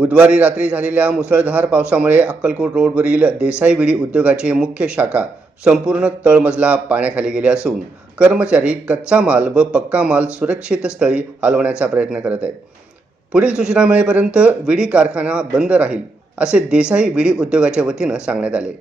बुधवारी रात्री झालेल्या मुसळधार पावसामुळे अक्कलकोट रोडवरील देसाई विडी उद्योगाची मुख्य शाखा संपूर्ण तळमजला पाण्याखाली गेले असून कर्मचारी कच्चा माल व पक्का माल सुरक्षित स्थळी हलवण्याचा प्रयत्न करत आहेत। पुढील सूचना मिळेपर्यंत विडी कारखाना बंद राहील असे देसाई विडी उद्योगाच्या वतीनं सांगण्यात आले।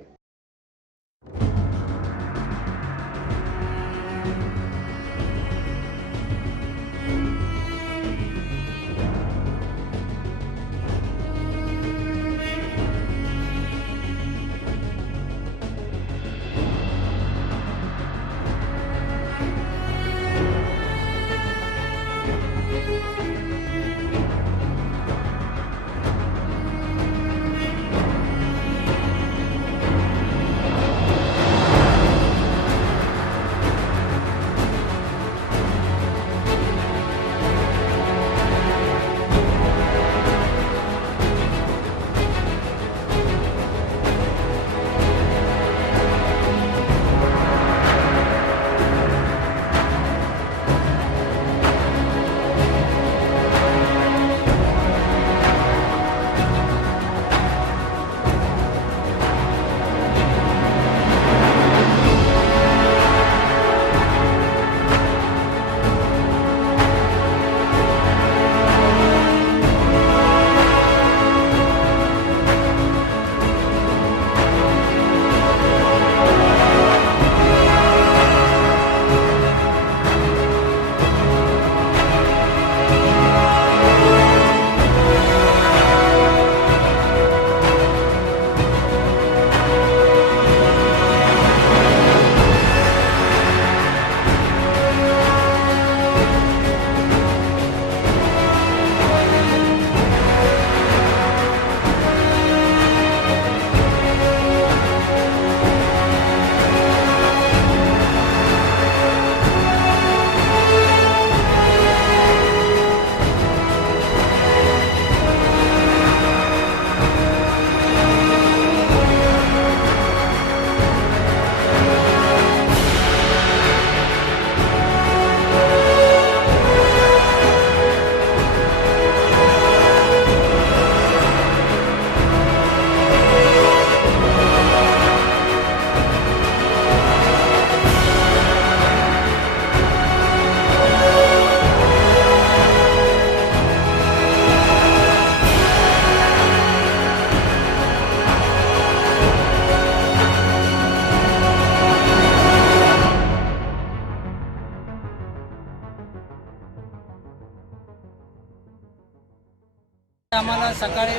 आम्हाला सकाळी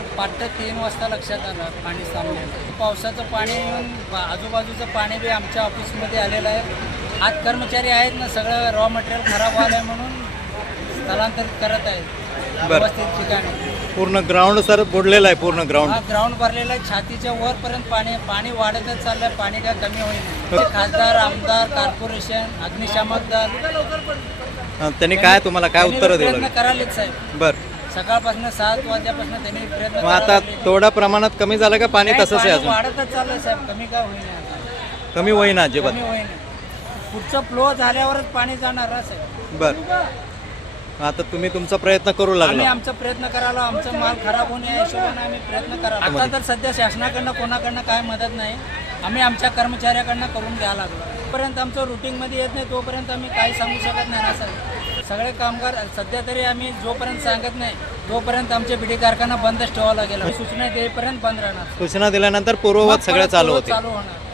3 वाजता लक्षात आलं पाणी थांबलेलं। पावसाचं पाणी येऊन आजूबाजूचं पाणी बी आमच्या ऑफिसमध्ये आलेलं आहे। आज कर्मचारी आहेत ना, सगळं रॉ मटेरियल खराब झालंय म्हणून स्थलांतरित करत आहेत व्यवस्थित ठिकाणी। पूर्ण ग्राउंड सर बुडलेलं आहे, पूर्ण ग्राउंड ग्राउंड भरलेलं आहे, छातीच्या वरपर्यंत पाणी वाढतच चाललंय। पाणी काय कमी होईल। खासदार, आमदार, कॉर्पोरेशन, अग्निशामक दल त्यांनी काय तुम्हाला काय उत्तर दिलं? प्रयत्न करायलेच साहेब। बरं, सकाळपासून 7 वाजल्यापासून त्यांनी प्रयत्न। मग आता थोड्या प्रमाणात कमी झालं का पाणी? तसंच आहे अजून वाढतच चाललंय साहेब, कमी काय होईना। कमी होईना अजिबात? कमी होईना, पुढचं फ्लो झाल्यावरच पाणी जाणार साहेब। बरं, आता तुम्ही तुमचा प्रयत्न करू आम्ही लागला? आमचा प्रयत्न करायला, आमचा माल खराब होणे या हिशोबाने आम्ही प्रयत्न करायला। आता तर सध्या शासनाकडनं कोणाकडनं काय मदत नाही, आम्ही आमच्या कर्मचाऱ्याकडनं करून घ्यायला लागलो। तोपर्यंत आमचं रुटीनमध्ये येत नाही तोपर्यंत आम्ही काही सांगू शकत नाही ना सर। सगळे कामगार सध्या तरी आम्ही जोपर्यंत सांगत नाही तोपर्यंत आमचे बिडी कारखाना बंदच ठेवावा लागेल। सूचना देईपर्यंत बंद राहणार। सूचना दिल्यानंतर पूर्ववत सगळं चालू होते? चालू होणार।